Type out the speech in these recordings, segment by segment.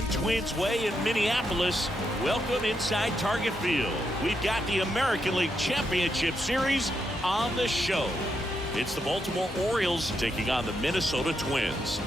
one Twins way in Minneapolis. Welcome inside Target Field. We've got the American League Championship Series on the show. It's the Baltimore Orioles taking on the Minnesota Twins.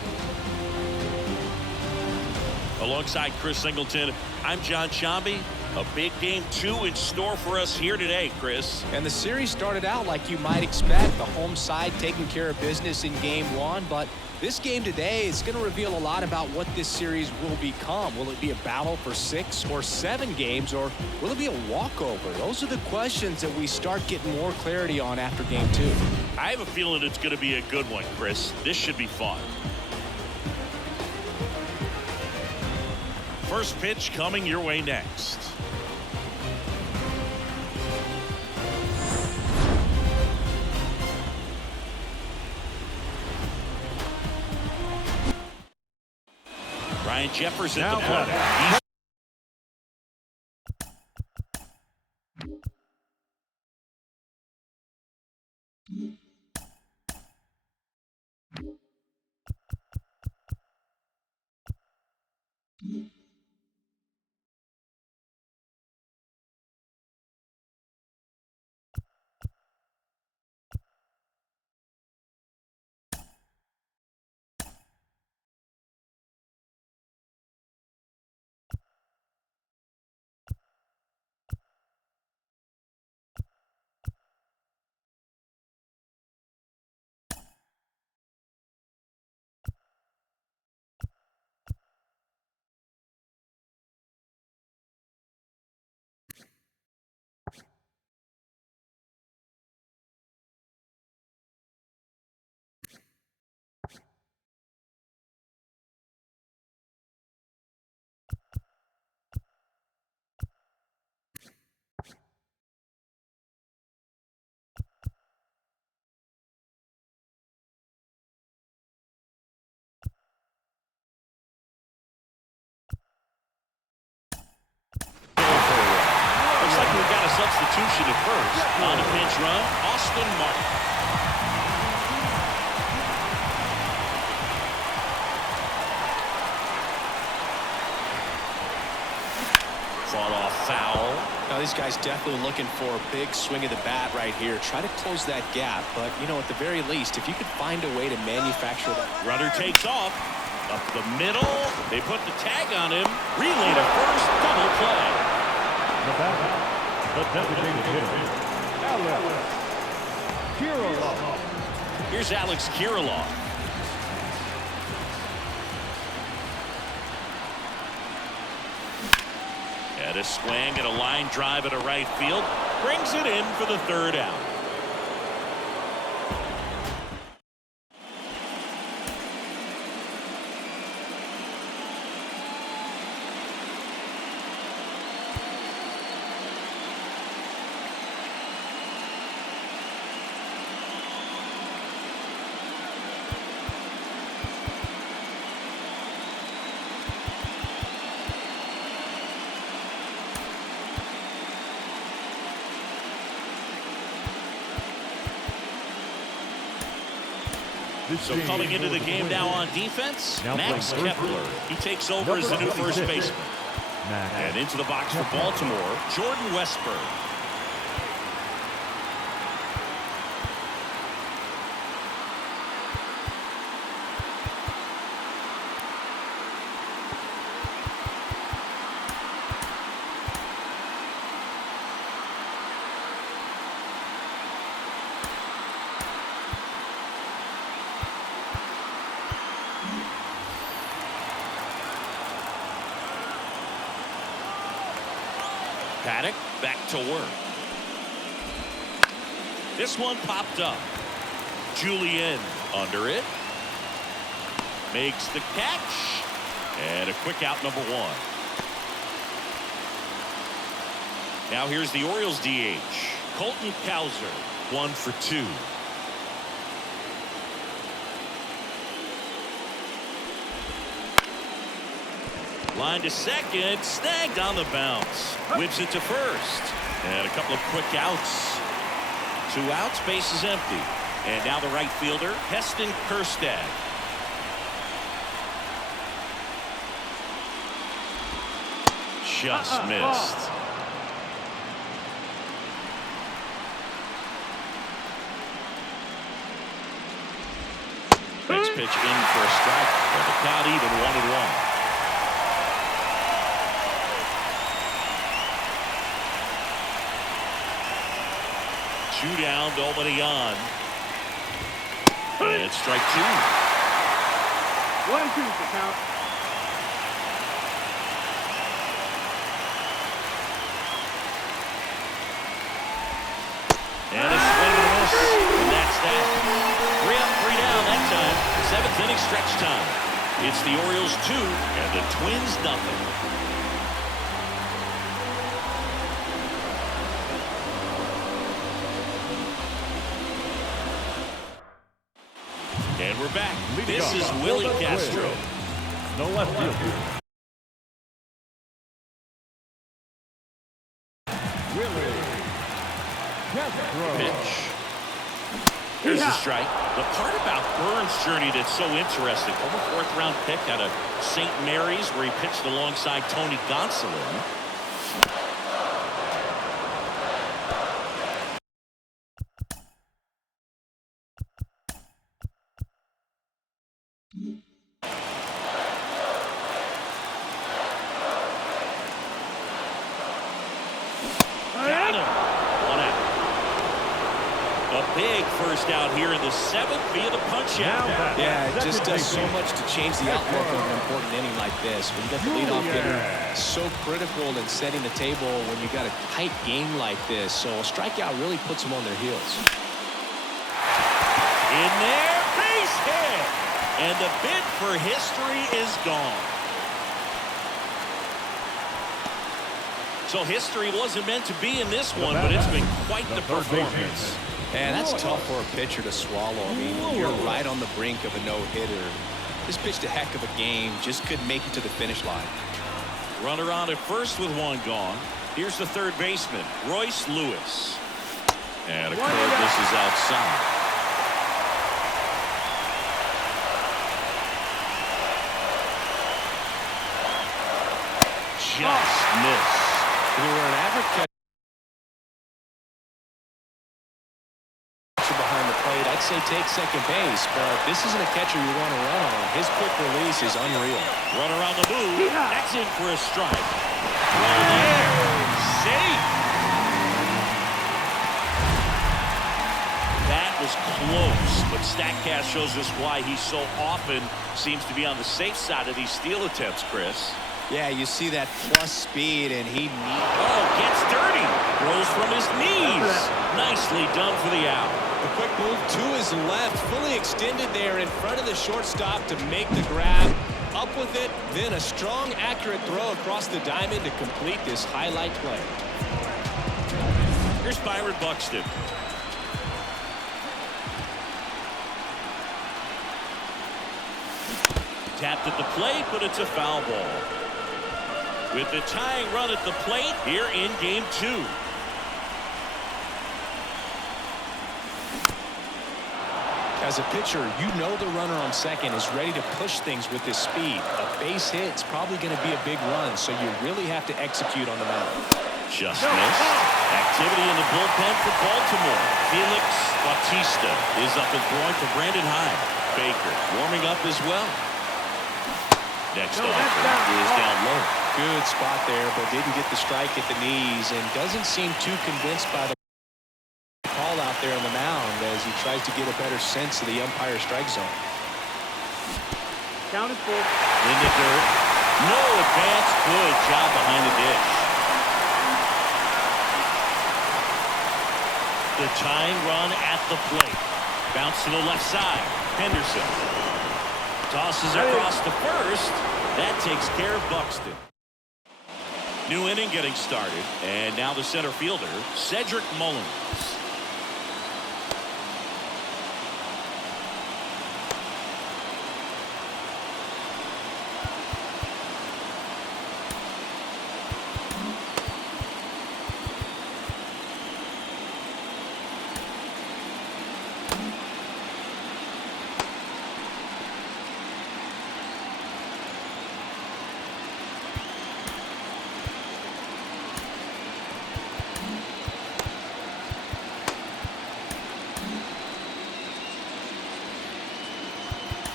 Alongside Chris Singleton, I'm John Shambi. A big game 2 in store for us here today, Chris. And the series started out like you might expect. The home side taking care of business in game 1, but this game today is going to reveal a lot about what this series will become. Will it be a battle for 6 or 7 games, or will it be a walkover? Those are the questions that we start getting more clarity on after game 2. I have a feeling it's going to be a good one, Chris. This should be fun. First pitch coming your way next. Ryan Jeffers at the plate. Looks like we've got a substitution at first. On a pinch run, Austin Martin. Fought off foul. Now these guys definitely looking for a big swing of the bat right here. Try to close that gap, but you know, at the very least, if you could find a way to manufacture that. Runner takes off. Up the middle. They put the tag on him. Relay to first. Double play. The designated hitter, ALCS GM2. Here's Alex Kirilloff. And a swing and a line drive at a right field. Brings it in for the third out. So coming into the game now on defense, Max Kepler. He takes over as the new first baseman. And into the box for Baltimore, Jordan Westburg. Paddock back to work. This one popped up. Julian under it. Makes the catch. And a quick out, number 1. Now here's the Orioles DH. Colton Cowser, 1 for 2. Line to second, snagged on the bounce. Whips it to first. And a couple of quick outs. 2 outs, base is empty. And now the right fielder, Heston Kjerstad. Just missed. Next pitch in for a strike. And the count even 1-1. Two down, nobody on. And it's strike 2. 1-2 for count. And a swing and a miss. And that's that. 3 up, 3 down that time. 7th inning stretch time. It's the Orioles 2 and the Twins nothing. And we're back. This is Willie Castro. No left field. Willie Castro. Pitch. Here's the strike. The part about Burns' journey that's so interesting. Former 4th round pick out of St. Mary's where he pitched alongside Tony Gonsolin. Got him. 1 out. A big first out here in the 7th via the punch out. Yeah, it just does so much to change the outlook of an important inning like this. When you got the leadoff hitter, so critical in setting the table when you got a tight game like this. So a strikeout really puts them on their heels. In there, base hit. And the bid for history is gone. So history wasn't meant to be in this one, but it's been quite the performance. And that's tough for a pitcher to swallow. I mean, you're right on the brink of a no-hitter. Just pitched a heck of a game, just couldn't make it to the finish line. Runner on at first with 1 gone. Here's the 3rd baseman, Royce Lewis. And a curve misses outside. Just missed. If you were an average catcher behind the plate, I'd say take second base, but this isn't a catcher you want to run on. His quick release is unreal. Runner on the move. That's in for a strike. One there. Safe. That was close, but StatCast shows us why he so often seems to be on the safe side of these steal attempts, Chris. Yeah, you see that plus speed, and he gets dirty. Throws from his knees. Nicely done for the out. A quick move to his left, fully extended there in front of the shortstop to make the grab. Up with it, then a strong, accurate throw across the diamond to complete this highlight play. Here's Byron Buxton. Tapped at the plate, but it's a foul ball. With the tying run at the plate here in game 2. As a pitcher, you know the runner on second is ready to push things with his speed. A base hit's probably going to be a big run, so you really have to execute on the mound. Just missed. Activity in the bullpen for Baltimore. Felix Bautista is up and throwing for Brandon Hyde. Baker warming up as well. Next offer is down low. Good spot there, but didn't get the strike at the knees and doesn't seem too convinced by the call out there on the mound as he tries to get a better sense of the umpire strike zone. Count is full. In the dirt. No advance. Good job behind the dish. The tying run at the plate. Bounce to the left side. Henderson tosses across the first. That takes care of Buxton. New inning getting started. And now the center fielder, Cedric Mullins.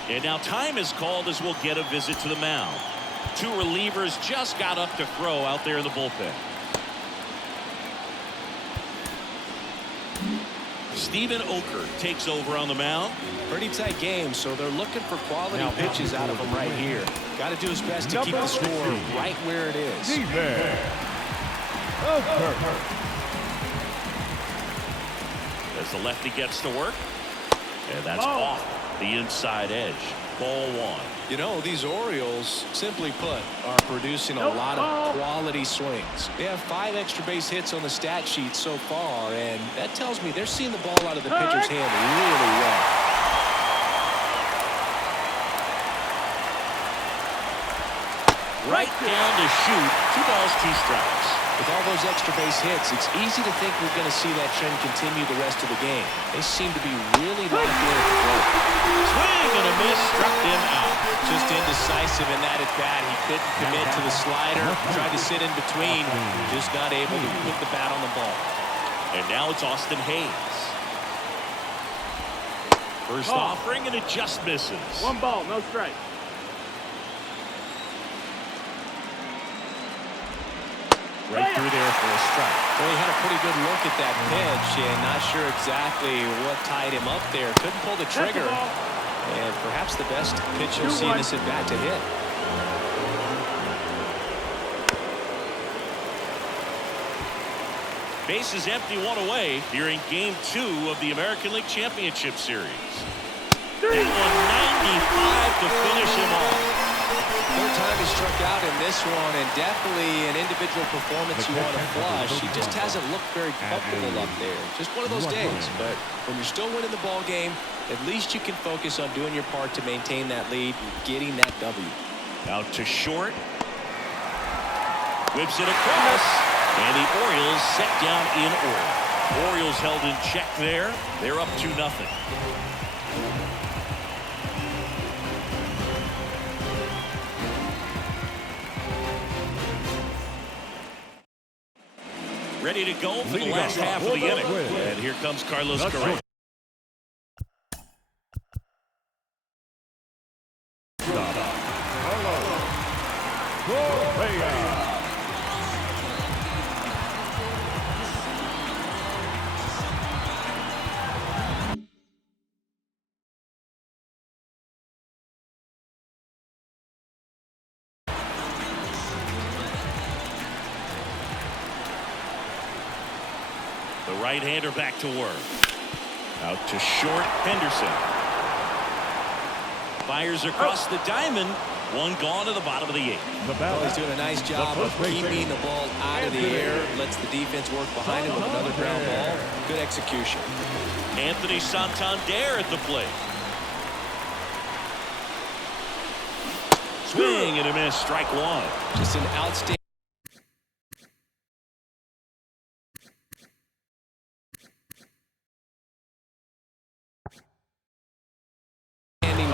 And now time is called as we'll get a visit to the mound. Two relievers just got up to throw out there in the bullpen. Steven Oker takes over on the mound. Pretty tight game, so they're looking for quality pitches out of him right here. Got to do his best to keep the score right where it is. As the lefty gets to work. And that's off the inside edge. Ball one. You know, these Orioles, simply put, are producing a lot of quality swings. They have 5 extra base hits on the stat sheet so far, and that tells me they're seeing the ball out of the pitcher's hand really well. Right down to shoot. 2 balls, 2 strikes. With all those extra base hits, it's easy to think we're going to see that trend continue the rest of the game. They seem to be really locked in. Swing and a miss, struck him out. Just indecisive in that at bat. He couldn't commit to the slider. Tried to sit in between. Just not able to put the bat on the ball. And now it's Austin Hayes. First offering, and it just misses. 1 ball, no strike. Right through there for a strike. Well, he had a pretty good look at that pitch, and not sure exactly what tied him up there. Couldn't pull the trigger. And perhaps the best pitch you'll see in this at bat to hit. Base is empty, 1 away here in Game 2 of the American League Championship Series. That one 95 to finish him off. Third time he struck out in this one, and definitely an individual performance you want to flush. He just hasn't looked very comfortable up there. Just one of those days. But when you're still winning the ball game, at least you can focus on doing your part to maintain that lead and getting that W. Out to short. Whips it across. And the Orioles set down in order. Orioles held in check there. They're up 2-0. Ready to go for the last half of the inning. And here comes Carlos Correa. The right-hander back to work. Out to short, Henderson. Fires across the diamond. 1 gone to the bottom of the 8th. Well, he's doing a nice job of keeping the ball out of the air. Lets the defense work behind him with another ground ball. Good execution. Anthony Santander at the plate. Swing and a miss, strike 1. Just an outstanding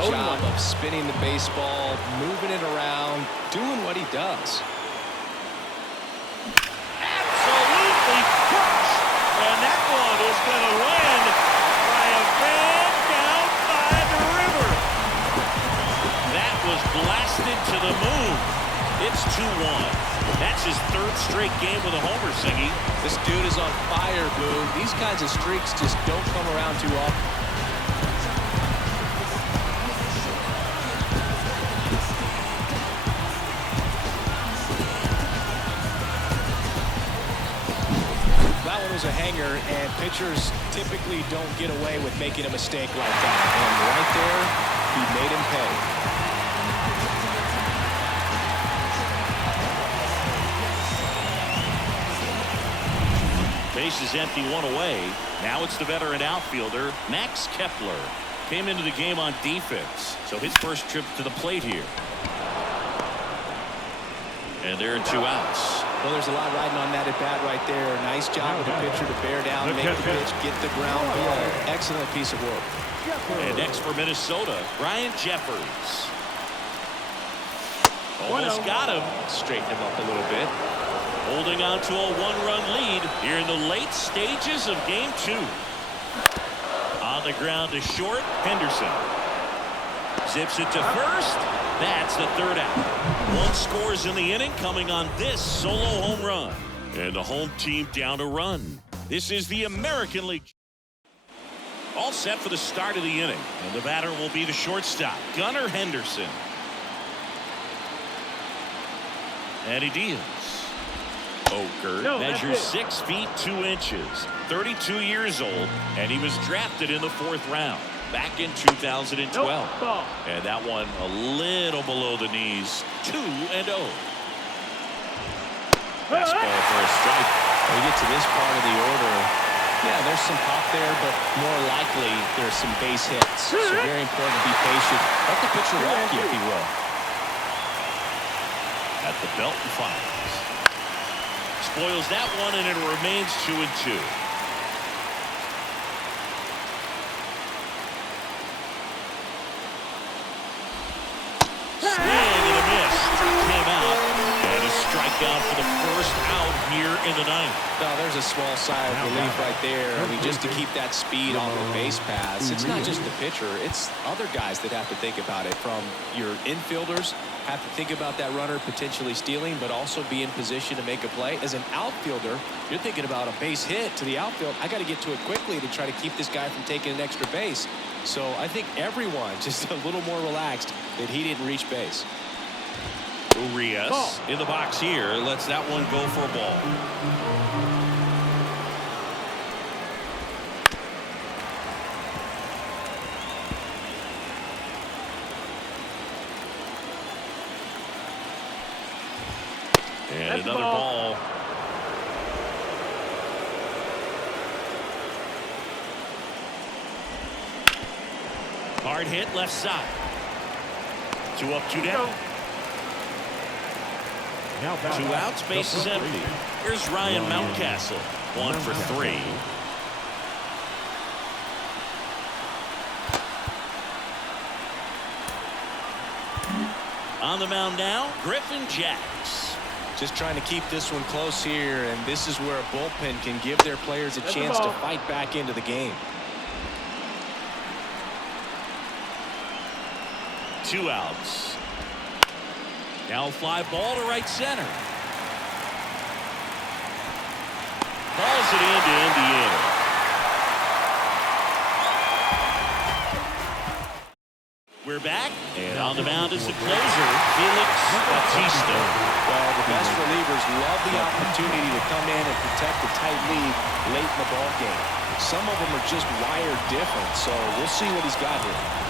job of spinning the baseball, moving it around, doing what he does. Absolutely crushed. And that one is going to win by a man down by the river. That was blasted to the moon. It's 2-1. That's his 3rd straight game with a homer, Singy. This dude is on fire, Boone. These kinds of streaks just don't come around too often. That one was a hanger, and pitchers typically don't get away with making a mistake like that. And right there, he made him pay. Base is empty, 1 away. Now it's the veteran outfielder, Max Kepler. Came into the game on defense, so his first trip to the plate here. And there are 2 outs. Well, there's a lot riding on that at bat right there. Nice job of the pitcher to bear down, make the pitch, get the ground ball. Excellent piece of work. And next for Minnesota, Ryan Jeffers. Almost got him. Straighten him up a little bit. Holding on to a 1-run lead here in the late stages of Game 2. On the ground to short, Henderson. Zips it to first. That's the third out. One scores in the inning coming on this solo home run. And the home team down a run. This is the American League. All set for the start of the inning. And the batter will be the shortstop, Gunnar Henderson. And he deals. Oker measures 6 feet 2 inches, 32 years old, and he was drafted in the 4th round back in 2012. And that one a little below the knees. 2-0. Fastball for a strike. When we get to this part of the order, yeah, there's some pop there, but more likely there's some base hits. So very important to be patient. Let the pitcher walk you, if he will. At the belt and fires. Spoils that one, and it remains 2-2. Swing and a miss. Came out. And a strikeout for the first out here in the ninth. Now, there's a small sigh of relief right there. I mean, just to keep that speed on the base pass. It's not just the pitcher. It's other guys that have to think about it. From your infielders, have to think about that runner potentially stealing, but also be in position to make a play. As an outfielder, you're thinking about a base hit to the outfield. I got to get to it quickly to try to keep this guy from taking an extra base. So I think everyone just a little more relaxed that he didn't reach base. Urias in the box here lets that one go for a ball. And another ball. Hard hit left side. 2 up, 2 down. 2 outs, base is empty. Here's Ryan Mountcastle. 1 for 3. On the mound now, Griffin Jacks. Just trying to keep this one close here, and this is where a bullpen can give their players a chance to fight back into the game. 2 outs. Now fly ball to right center. Balls it into Indiana. We're back, and on the mound is the closer, Felix Bautista. Well, the best relievers love the opportunity to come in and protect a tight lead late in the ball game. Some of them are just wired different, so we'll see what he's got here.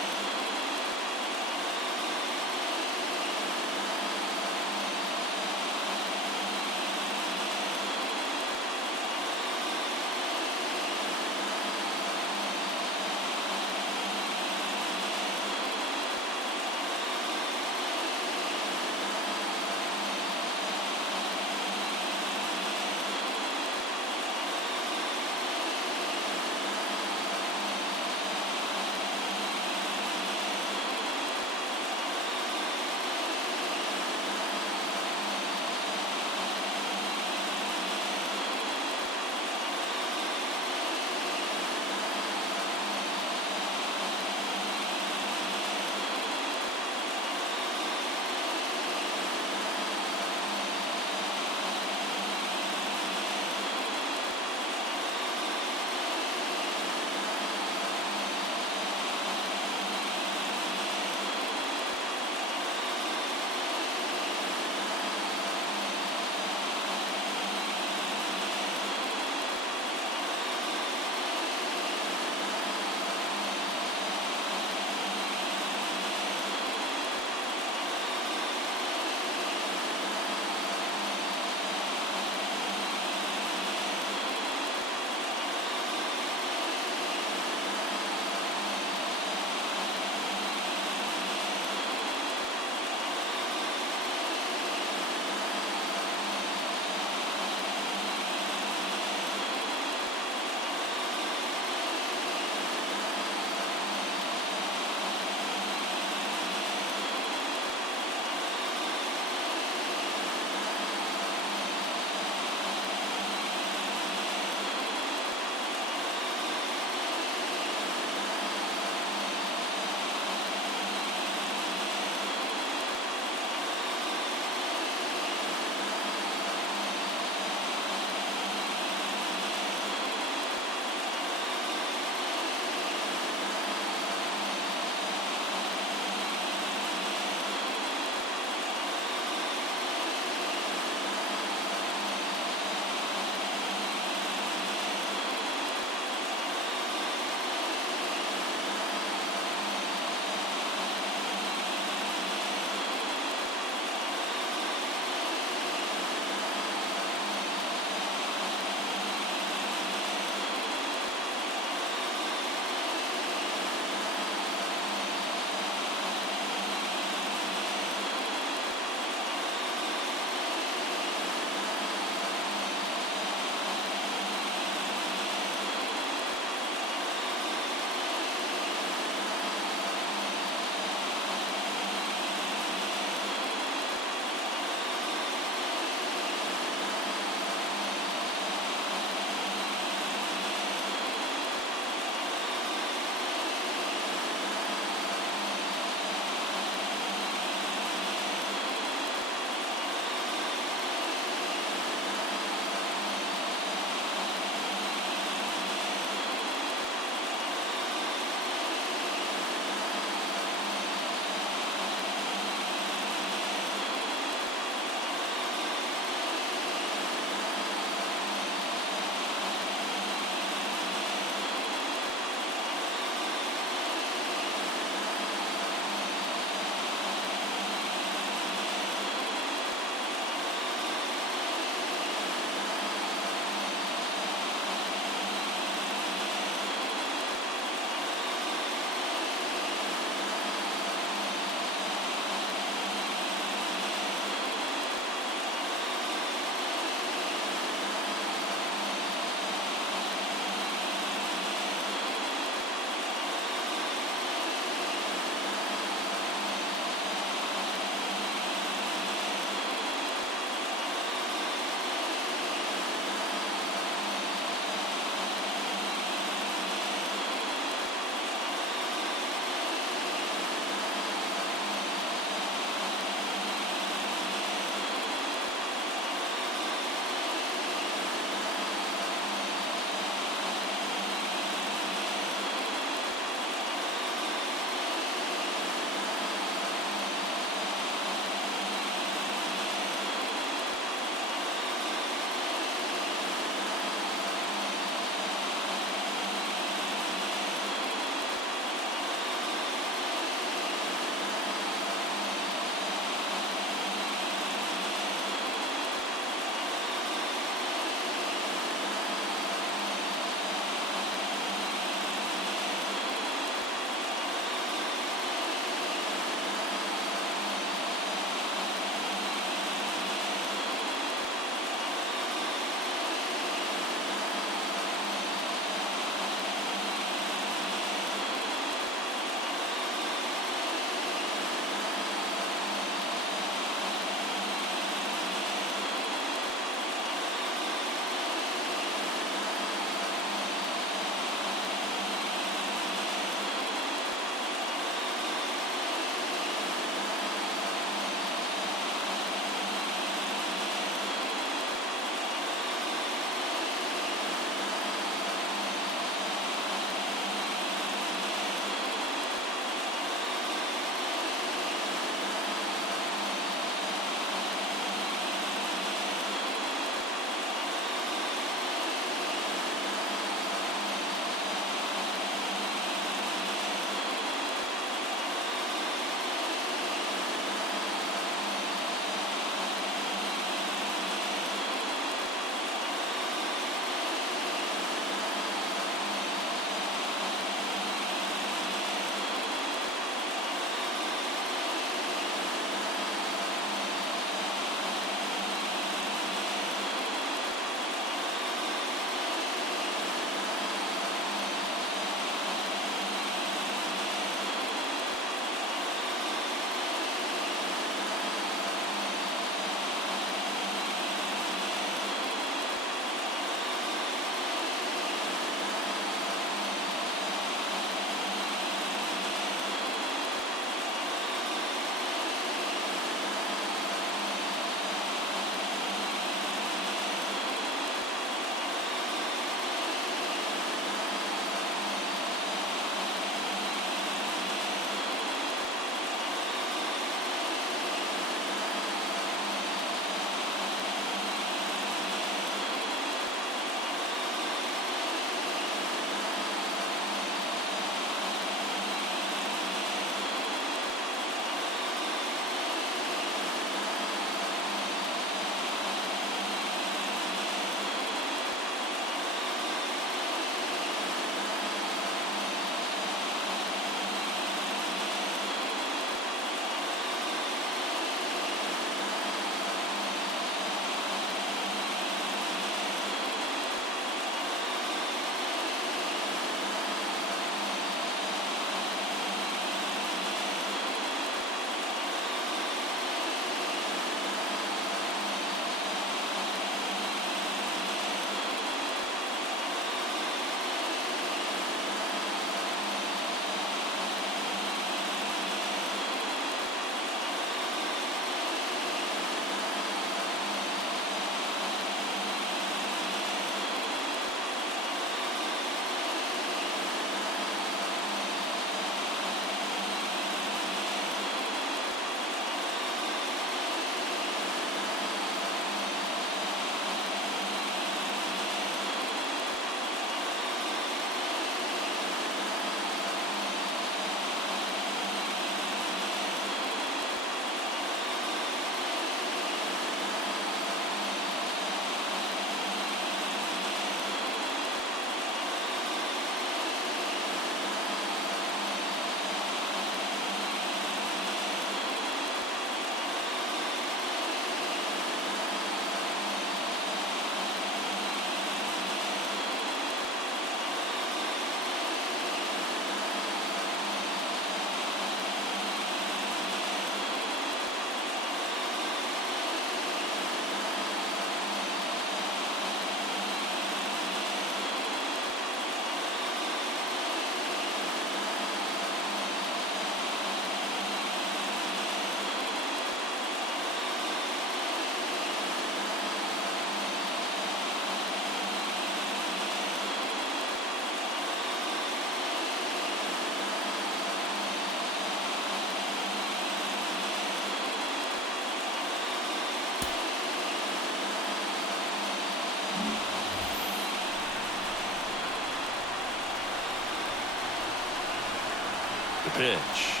pitch.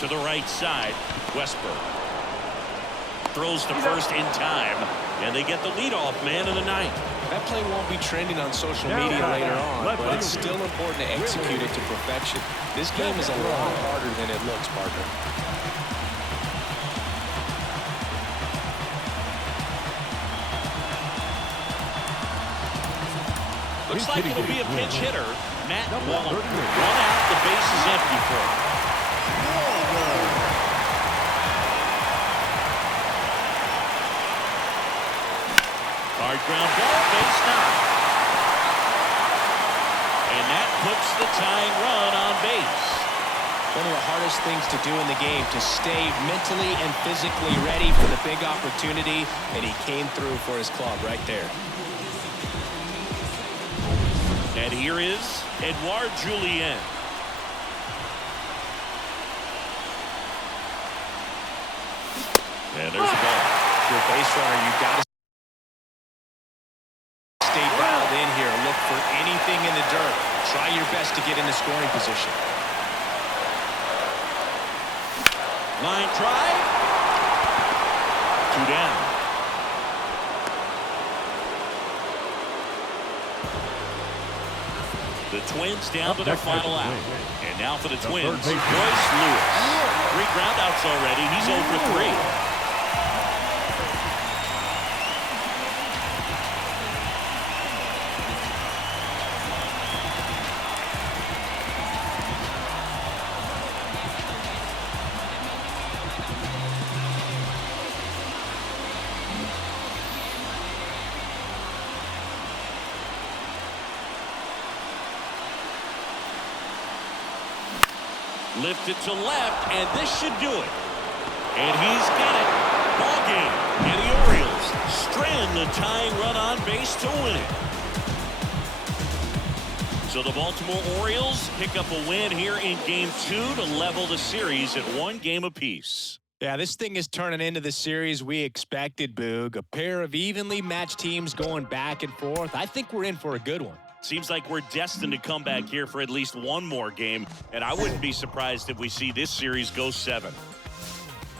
To the right side, Westberg throws to first in time, and they get the leadoff man of the night. That play won't be trending on social media later on, but it's still important to execute it to perfection. This game is a lot harder than it looks, partner. Looks like it'll be a pinch hitter. Matt Wall. 1 out, the base is empty for him. Hard ground ball, base knock. And that puts the tying run on base. One of the hardest things to do in the game, to stay mentally and physically ready for the big opportunity, and he came through for his club right there. And here is Edouard Julien. And there's the ball. If you're a base runner, you've got to stay dialed in here. Look for anything in the dirt. Try your best to get in the scoring position. Line drive. 2 down. The Twins down to their final out. And now for the Twins, Royce Lewis. 3 groundouts already. He's 0 for 3. Lifted to left, and this should do it. And he's got it. Ball game. And the Orioles strand the tying run on base to win it. So the Baltimore Orioles pick up a win here in Game 2 to level the series at 1 game apiece. Yeah, this thing is turning into the series we expected, Boog. A pair of evenly matched teams going back and forth. I think we're in for a good one. Seems like we're destined to come back here for at least one more game, and I wouldn't be surprised if we see this series go 7.